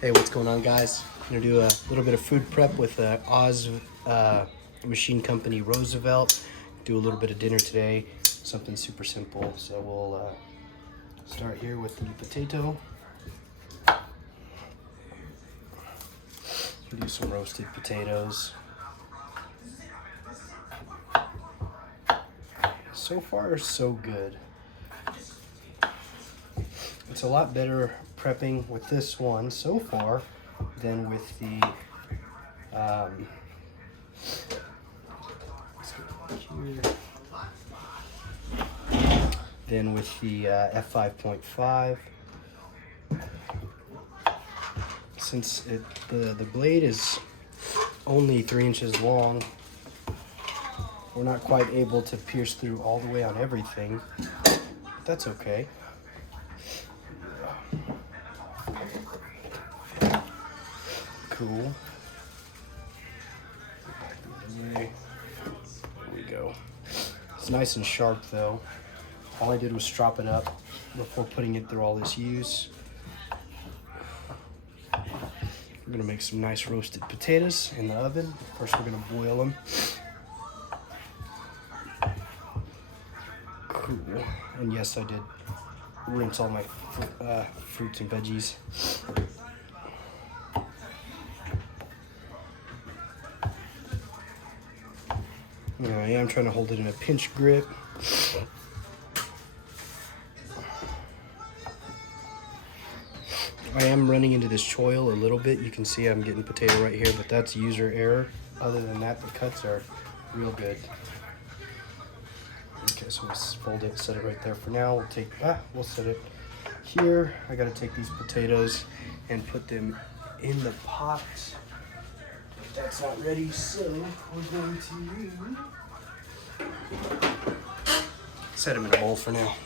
Hey, what's going on, guys? I'm gonna do a little bit of food prep with Oz Machine Company Roosevelt. Do a little bit of dinner today, something super simple. So we'll start here with the potato. Do some roasted potatoes. So far, so good. It's a lot better prepping with this one so far than with the F5.5. Since the blade is only 3 inches long, we're not quite able to pierce through all the way on everything. That's okay. Cool. There we go. It's nice and sharp though. All I did was strop it up before putting it through all this use. We're gonna make some nice roasted potatoes in the oven. First we're gonna boil them. Cool. And yes, I did rinse all my fruits and veggies. I am trying to hold it in a pinch grip. I am running into this choil a little bit. You can see I'm getting potato right here, but that's user error. Other than that, the cuts are real good. Okay, so let's fold it, set it right there for now. We'll set it here. I gotta take these potatoes and put them in the pot. But that's not ready, so we're going to set them in a bowl for now.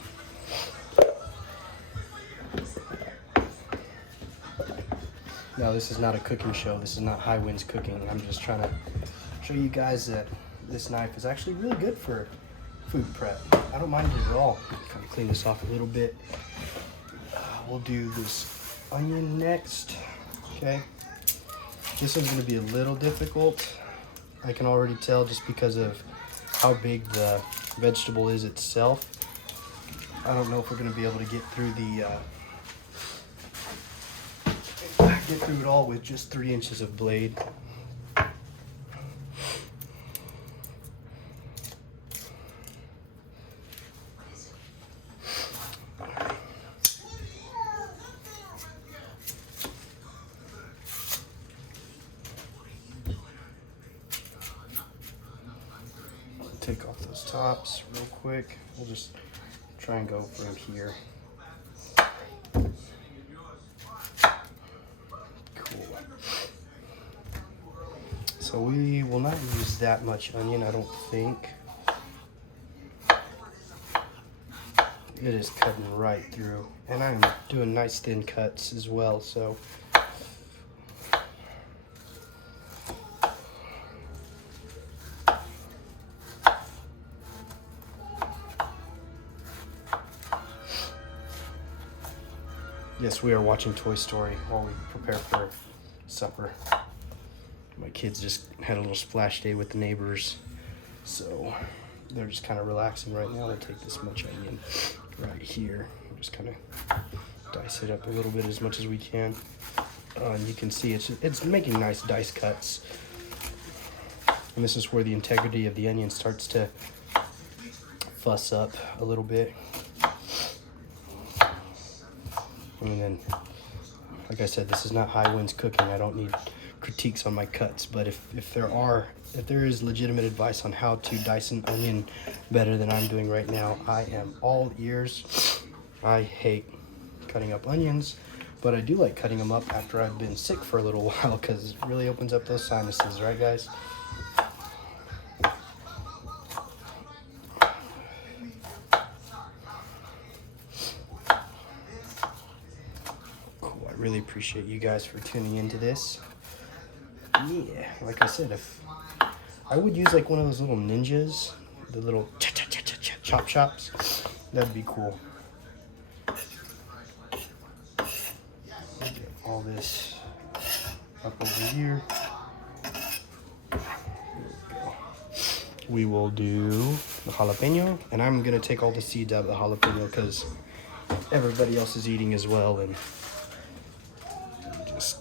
No, this is not a cooking show. This is not High Winds Cooking. I'm just trying to show you guys that this knife is actually really good for food prep. I don't mind it at all. Kind of clean this off a little bit. We'll do this onion next. Okay. This one's going to be a little difficult. I can already tell just because of how big the vegetable is itself. I don't know if we're going to be able to get through it all with just 3 inches of blade. Take off those tops real quick. We'll just try and go from here. Cool. So we will not use that much onion, I don't think. It is cutting right through. And I'm doing nice thin cuts as well, so yes, we are watching Toy Story while we prepare for supper. My kids just had a little splash day with the neighbors, so they're just kind of relaxing right now. We'll take this much onion right here. We'll just kind of dice it up a little bit as much as we can. And you can see it's making nice dice cuts. And this is where the integrity of the onion starts to fuss up a little bit. And then, like I said, this is not High Winds Cooking. I don't need critiques on my cuts, but if there is legitimate advice on how to dice an onion better than I'm doing right now, I am all ears. I hate cutting up onions, but I do like cutting them up after I've been sick for a little while because it really opens up those sinuses, right guys? I really appreciate you guys for tuning into this. Yeah, like I said, if I would use like one of those little ninjas, the little chop chops, that'd be cool. Get all this up over here. We will do the jalapeno, and I'm gonna take all the seeds out of the jalapeno because everybody else is eating as well, and just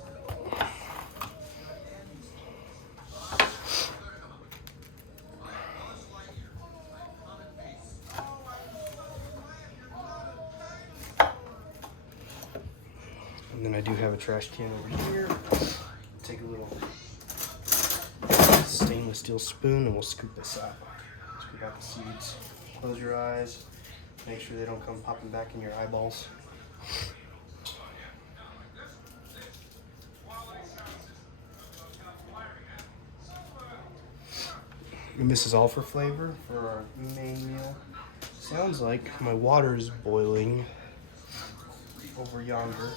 and then I do have a trash can over here. Take a little stainless steel spoon and we'll scoop this out. Scoop out the seeds. Close your eyes. Make sure they don't come popping back in your eyeballs. And this is all for flavor for our main meal. Sounds like my water is boiling over yonder.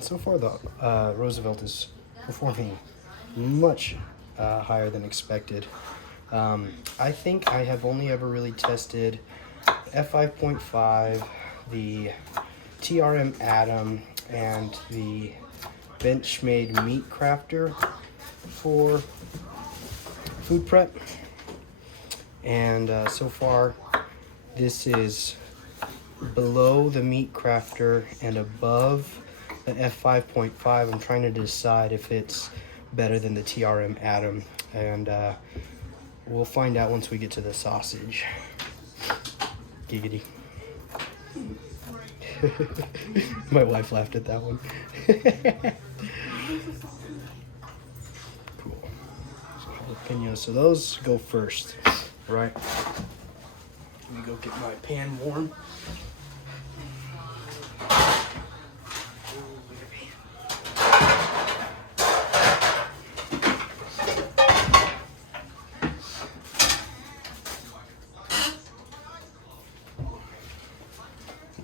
So far, the Roosevelt is performing much higher than expected. I think I have only ever really tested F5.5, the TRM Atom, and the Benchmade Meat Crafter for food prep. And so far, this is below the Meat Crafter and above the F5.5. I'm trying to decide if it's better than the TRM Atom, and we'll find out once we get to the sausage. Giggity. My wife laughed at that one. Cool. So jalapenos, so those go first, right? Let me go get my pan warm.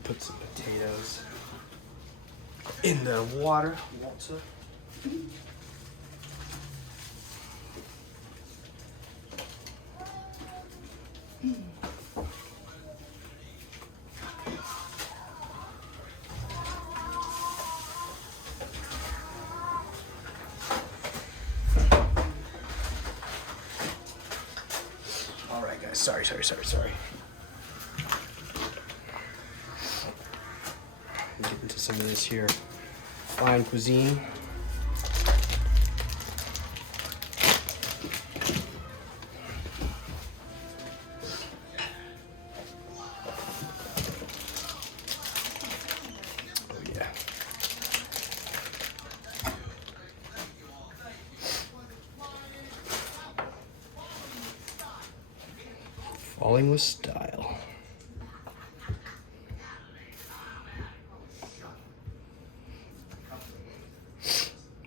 Put some potatoes in the water. All right, guys. Sorry. Get into some of this here fine cuisine. Oh yeah. Falling with style.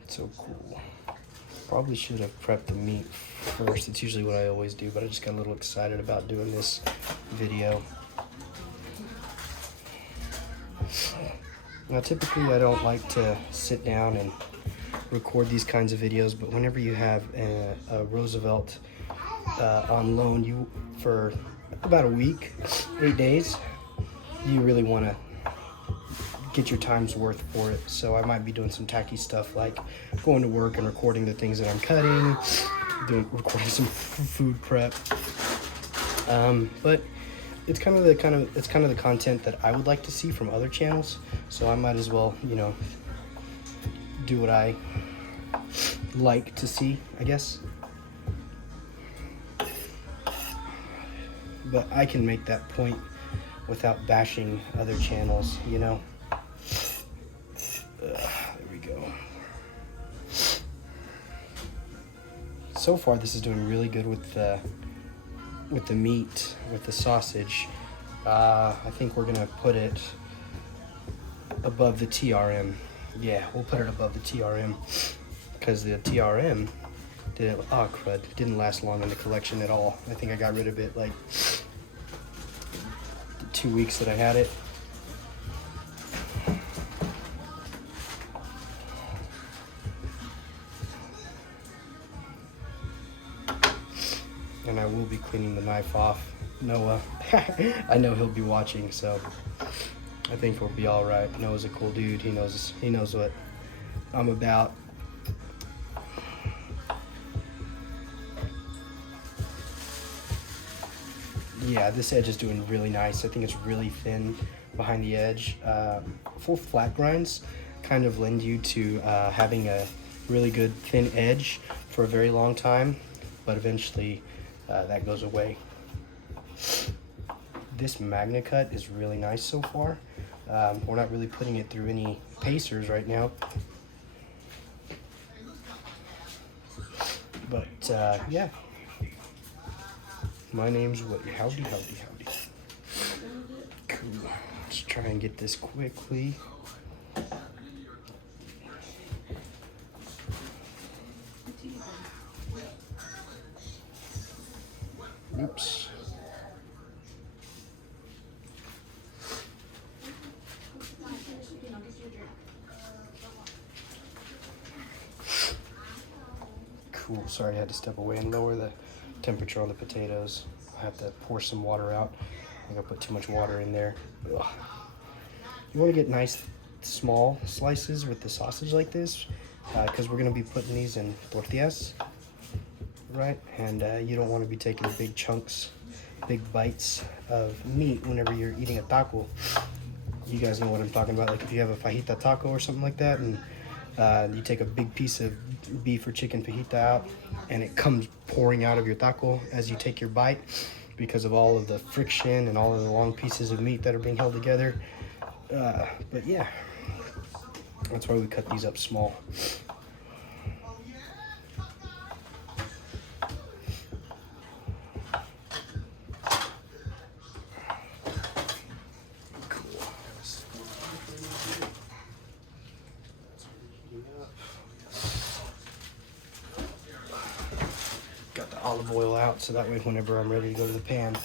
So cool. Probably should have prepped the meat first. It's usually what I always do, but I just got a little excited about doing this video. Now, typically I don't like to sit down and record these kinds of videos, but whenever you have a Roosevelt on loan for about a week, 8 days, you really want to get your time's worth for it. So I might be doing some tacky stuff like going to work and recording the things that I'm cutting, recording some food prep. But it's kind of the content that I would like to see from other channels. So I might as well, do what I like to see, I guess. But I can make that point without bashing other channels, There we go. So far, this is doing really good with the meat, with the sausage. I think we're gonna put it above the TRM. Yeah, we'll put it above the TRM because the TRM didn't last long in the collection at all. I think I got rid of it like the 2 weeks that I had it. be cleaning the knife off. Noah, I know he'll be watching, so I think we'll be all right. Noah's a cool dude. He knows what I'm about. Yeah, this edge is doing really nice. I think it's really thin behind the edge. Full flat grinds kind of lend you to having a really good thin edge for a very long time, but eventually that goes away. This Magna Cut is really nice so far. We're not really putting it through any pacers right now. But yeah. My name's Woody. Howdy. Cool. Let's try and get this quickly. Oops. Cool. Sorry, I had to step away and lower the temperature on the potatoes. I have to pour some water out. I think I put too much water in there. Ugh. You want to get nice small slices with the sausage like this, because we're going to be putting these in tortillas, right? And you don't want to be taking big chunks, big bites of meat whenever you're eating a taco. You guys know what I'm talking about. Like if you have a fajita taco or something like that, and you take a big piece of beef or chicken fajita out, and it comes pouring out of your taco as you take your bite because of all of the friction and all of the long pieces of meat that are being held together. But yeah, that's why we cut these up small. Got the olive oil out so that way whenever I'm ready to go to the pan,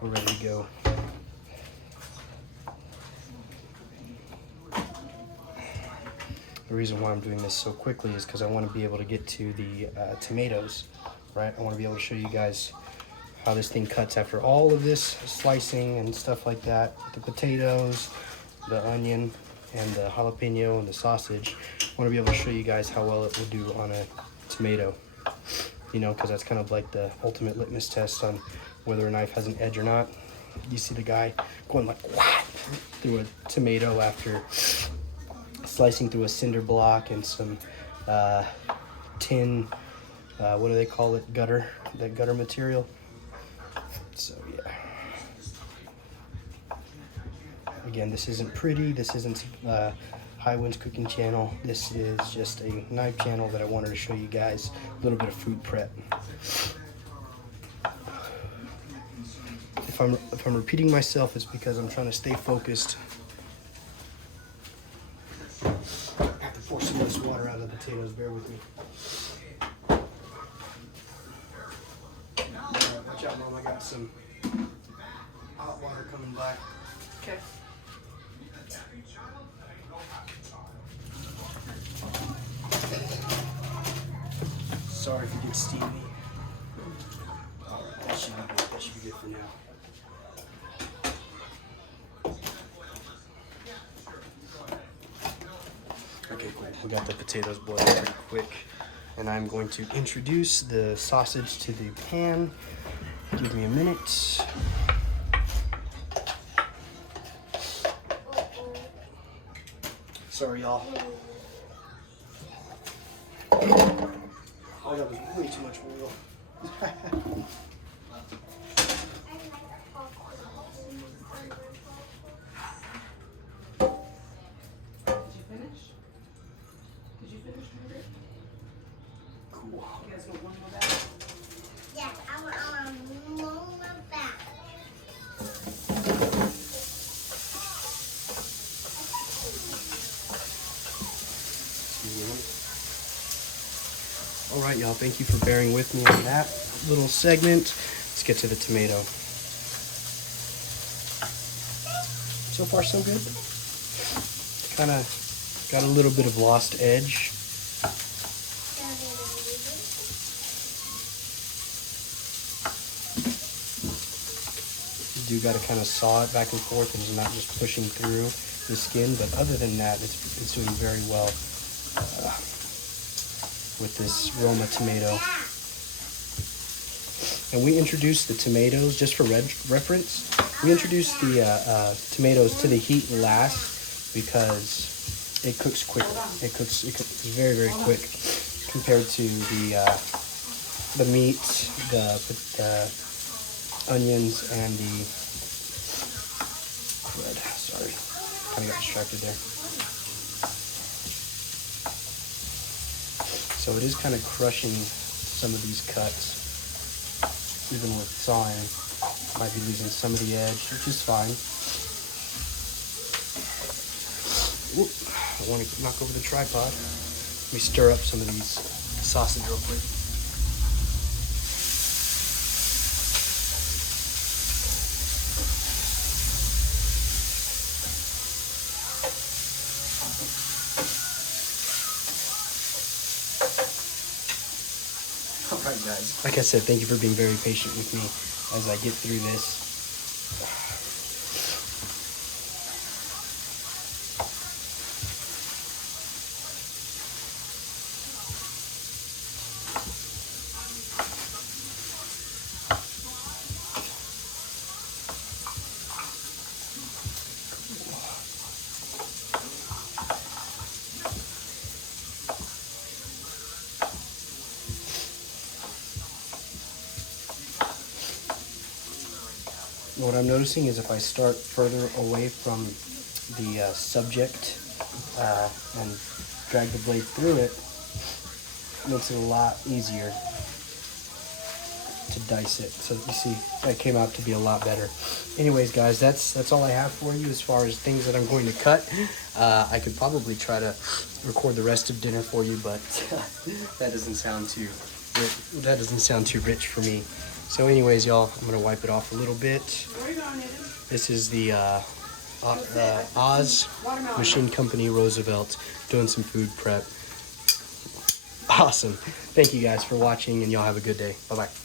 we're ready to go. The reason why I'm doing this so quickly is because I want to be able to get to the tomatoes, right? I want to be able to show you guys how this thing cuts after all of this slicing and stuff like that. The potatoes, the onion, and the jalapeno and the sausage. I want to be able to show you guys how well it will do on a tomato. You know, because that's kind of like the ultimate litmus test on whether a knife has an edge or not. You see the guy going like whack through a tomato after slicing through a cinder block and some tin, what do they call it, gutter, that gutter material. So yeah. Again, this isn't pretty, this isn't High Winds Cooking Channel. This is just a knife channel that I wanted to show you guys a little bit of food prep. If I'm repeating myself, it's because I'm trying to stay focused. I have to pour some of this water out of the potatoes, bear with me. Watch out, Mom, I got some hot water coming by. Okay. Sorry if it gets steamy. Alright, that should be good. That should be good for now. Okay, cool. We got the potatoes boiling pretty quick. And I'm going to introduce the sausage to the pan. Give me a minute. Sorry, y'all. Oh, that was way too much oil. Cool. You guys want one more back? Yeah, I want one more back. All right, y'all, thank you for bearing with me on that little segment. Let's get to the tomato. So far, so good. Kind of got a little bit of lost edge. do got to kind of saw it back and forth, and it's not just pushing through the skin. But other than that, it's doing very well with this Roma tomato. And we introduced the tomatoes, just for reference, we introduced the tomatoes to the heat last because it cooks quicker. It cooks very, very quick compared to the meat, the onions, and the crud. Sorry, kind of got distracted there. So it is kind of crushing some of these cuts. Even with sawing, might be losing some of the edge, which is fine. Whoop. I don't want to knock over the tripod. Let me stir up some of these sausage real quick. Alright guys, like I said, thank you for being very patient with me as I get through this. What I'm noticing is if I start further away from the subject and drag the blade through it, makes it a lot easier to dice it. So you see, that came out to be a lot better. Anyways, guys, that's all I have for you as far as things that I'm going to cut. I could probably try to record the rest of dinner for you, but that doesn't sound too rich for me. So anyways, y'all, I'm going to wipe it off a little bit. Where are you going, Nathan? This is the Oz Machine Company Roosevelt doing some food prep. Awesome. Thank you guys for watching, and y'all have a good day. Bye-bye.